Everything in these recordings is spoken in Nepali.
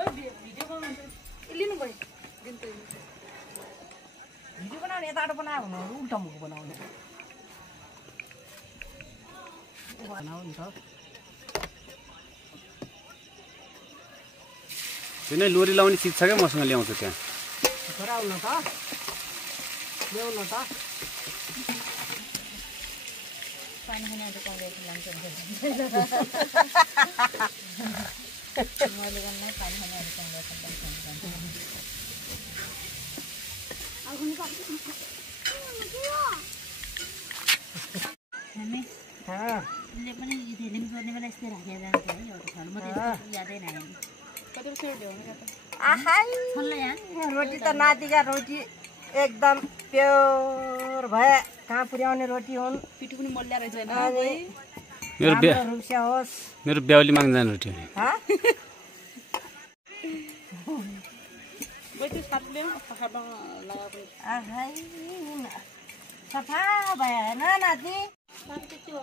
भिडियो बनाउँछु लिनु भयो भिडियो बनाउने यताबाट बनायो भने उल्टा मुख बनाउने बनाउनु त किन लोरी लाउने चिज छ क्या मसँग ल्याउँछु त्यहाँ गराउन त ल्याउन त पानी खाने आज कांग्रेस लांच कर मौलिक नहीं पानी खाने आज कांग्रेस लांच हमें हाँ ले पने ये थैली में सोने वाला इस तरह के जान के और खाने में याद ही नहीं कदम से ले होने का आहाई सुन ले यार रोटी त नातिका रोटी एकदम प्योर भए कहाँ पुर्याउने रोटी हुन् पिठो पनि मल्ल्या रहेछ हैन मेरो ब्याउली माग्न जानु रोटी हाँ गयो साथले खाबा लागा पनि आहाई सफा भए हैन नाति साथले त्यो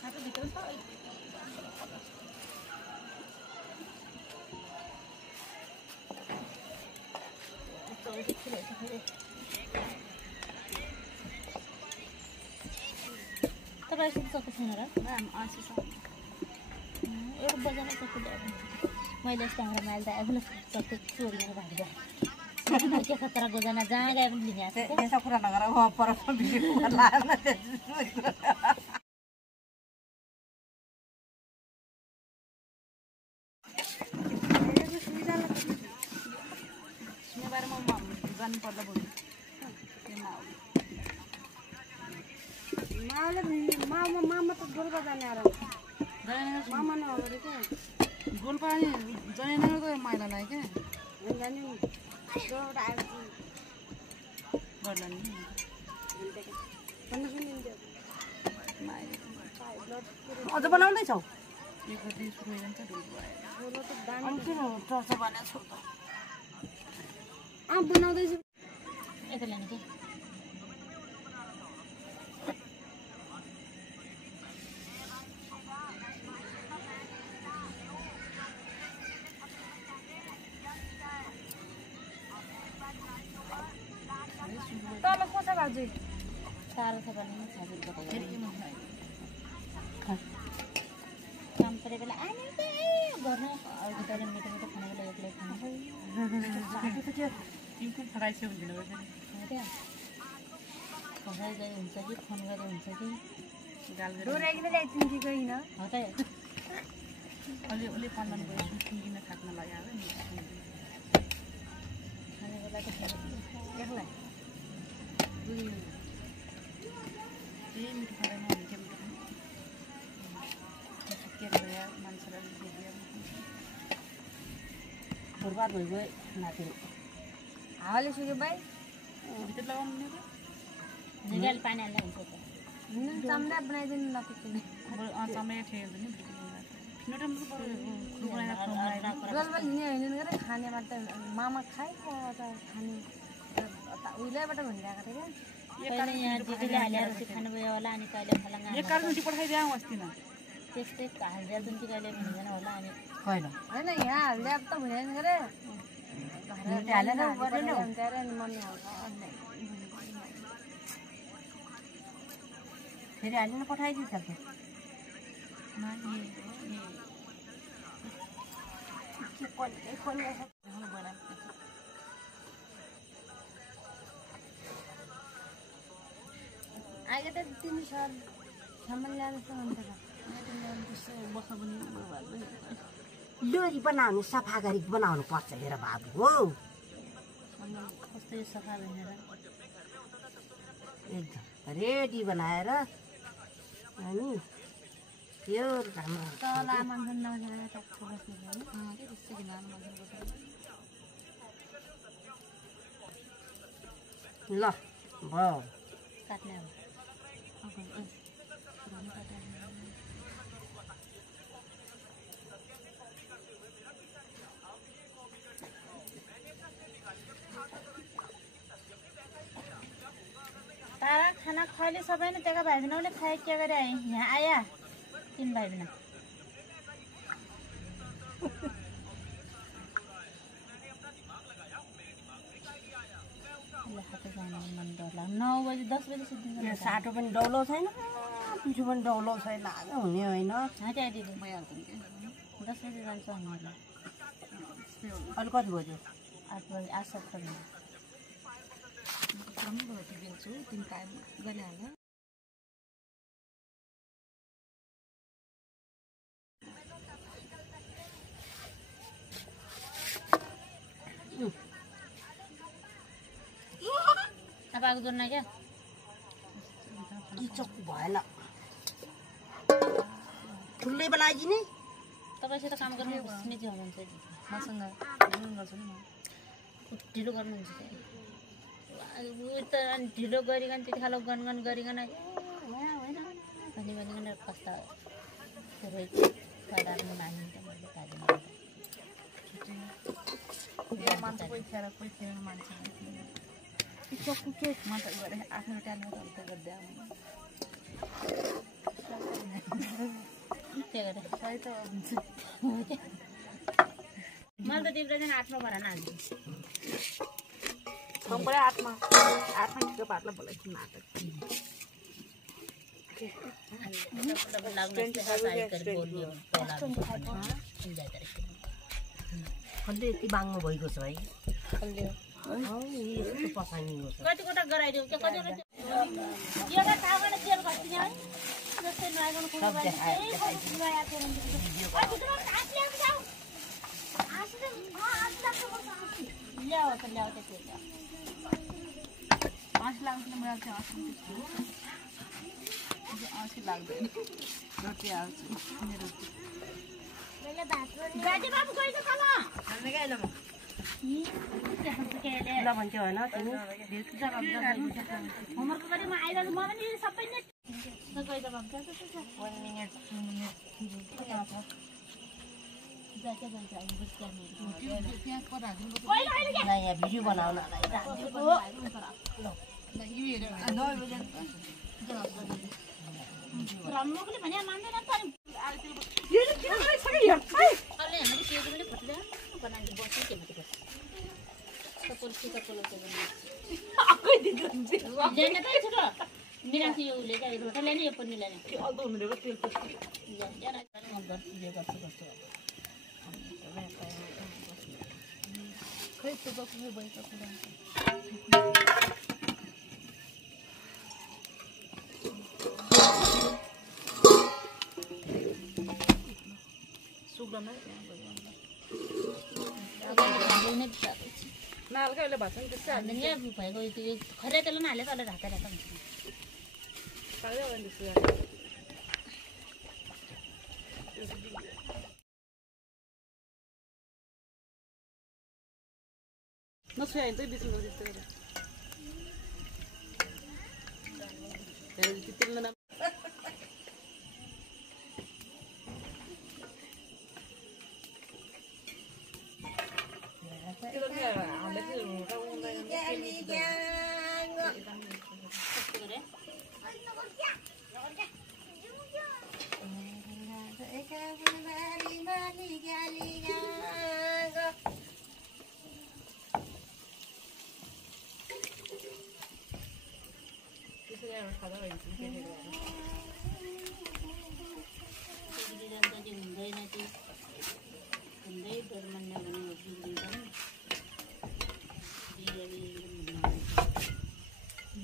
साथले भित्र छ तपाईँ सक्छ छैन र आसी छ एउटा बजारमा सक्छु मैले यस्तो हाम्रो माइल त आफूले सक्छु चोरी गरेर भाग्दा के खतरा गोजना जहाँ गए पनि लिने आएको त्यसो कुरा नगर पर भिडियो लाएन बारेमा जानु पर्दा भयो मामा त गोल्पा जाने आएर मामा न अगाडि के गोल्पा जयनगर गयो माइला लाग्यो क्या जाने एउटा आएको गर्ला नि अझ बनाउँदैछौ एक दिन सुरु भइन्छ बनाउँदैछु यता ल्याउने के तल कसो बाजु साह्रो छ भने छाजुर काम परे बेला आने गर्नु अरू त मिठो मिठो खाना बेला एक्लै खानु तिमीको फराइछ हुँदैन कसै गए हुन्छ कि फोन गरेर हुन्छ कि गाल गरेर डोराइकिन ल्याइदिनु कि गइन हो त अलि पालन गयो किन खाक्न लाग्यो नि खाने बेला त एक्लै यही मिठो खाँदैन मिठो मिठो के भयो मान्छेलाई बर्बाद भइगयो नाति हावाले सुक्यो भाइ भित्र लगाउनु निकाल पानी हाल्दा हुन्छ त चम्डा बनाइदिनु नकिने चम्डा ठेक्यो भने डल्बल लिने होइन गरे खाने मात्र मामा खाएको खाने उहिलेबाट भनिरहेको थियो क्या पहिले यहाँ दिदीले हालेर रोटी खानुभयो होला अनि कहिले फलाङ्गा एक कार्ड रोटी पठाइदिउँ अस्ति न त्यस्तै हाल्दा जुन चाहिँ कहिले भन्दैन होला अनि होइन होइन यहाँ हाल्दा त हुँदैन गरे हालेर गरेन हुन्छ अरे अनि मम्मी हाल्छ फेरि हालेर पठाइदिन्छ त आगे त तिमी सर सामान ल्याएर लोरी बनाउनु सफा गरी बनाउनु पर्छ हेर बाबु हो कस्तै सफा भनेर एकदम रेडी बनाएर अनि त्यो राम्रो तल आमाको नगरेर टक्क बस्नु पर्यो त्यस्तो किन ल भयो काट्ने अब तारा खाना खुवाइले सबै नै त्यहाँ भाइ बहिनीले खाए के गरे यहाँ आया 3 भाइ बहिनी बजे सिद्धिन्छ यो साटो पनि डौलो छैन पिठो पनि डौलो छैन आज हुने होइन त्यहाँ दिदी भइहाल्छ नि 10 बजे जान्छ हामीहरू अहिले कति बज्यो 8 बजे 8:70 दिन्छु तिमी टाइम गरिहाल अब आगो जोड्न क्या चक्कु भएन ठुलै बनाइदिने तपाईँसित काम गर्नु स्मृति हुनुहुन्छ मसँग गर्छु नि म ढिलो गर्नुहुन्छ उयो त अनि ढिलो गरिकन त्यति खालको गनगन गरिकन होइन भनिकन कस्ता धेरै फाइदाहरू मानिन्छ मैले थाहा मान्छे कोही खेर कोही खेर मान्छे चक्कु के म त गरे आफ्नो ट्यालेन्ट हल्का गर्दै आउनु के गरे सही त हुन्छ मैले त तिम्रो चाहिँ 8 मा भरा हाल्छु थोपडा 8 मा ठिक पार्ला बोलाइछु नाटक खल्ले यति बाङ्गो भएको छ भाइ यस्तो पसाइदिएको छ कतिवटा गराइदिउँ क्या कतिवटा एउटा ठाउँबाट तेल घस्दिने है जस्तै नआइकन कुरो ल्याऊ त ल्याऊ त्यो आँसी लाग्छ मलाई चाहिँ आँसी लाग्दैन रोटी हाल्छु मेरो गाडी बाबु गइस खान ल भन्छ होइन तिमी होमवर्क गरी म आइरहनु म पनि सबै नै गइस बाबु 1 मिनेट 2 मिनेट यहाँ भिडियो बनाउनलाई रम्मोले भने मान्दैन त मिरासी उसले चाहिँ रोटा ल्याने यो पनि ल्याने खै त्यो बक्नु भइसक्यो सुग्नमा नालकाले भात पनि त्यस्तै हाल्ने यहाँ भएको त्यो खरे तेल नहाले त अलि राता राता हुन्छ नछुया चाहिँ बिचमा त्यस्तै गरेर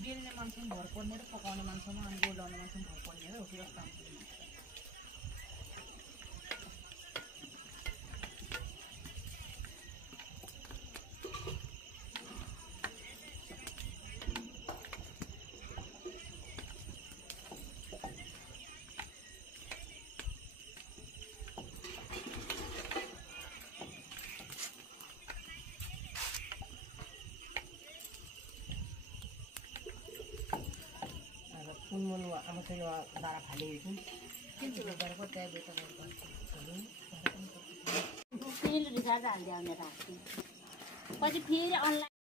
बेल्ने मान्छे भर पर्ने र पकाउने मान्छेमा अनि गोड लाउने मान्छे भर पर्ने हो त्यो काम मुनु आमा चाहिँ दारा फालेको किन चाहिँ गरेको त्यहाँ बेटा गरेको फेरि रिचार्ज हाल्दै आउने राख्छु पछि फेरि अनलाइन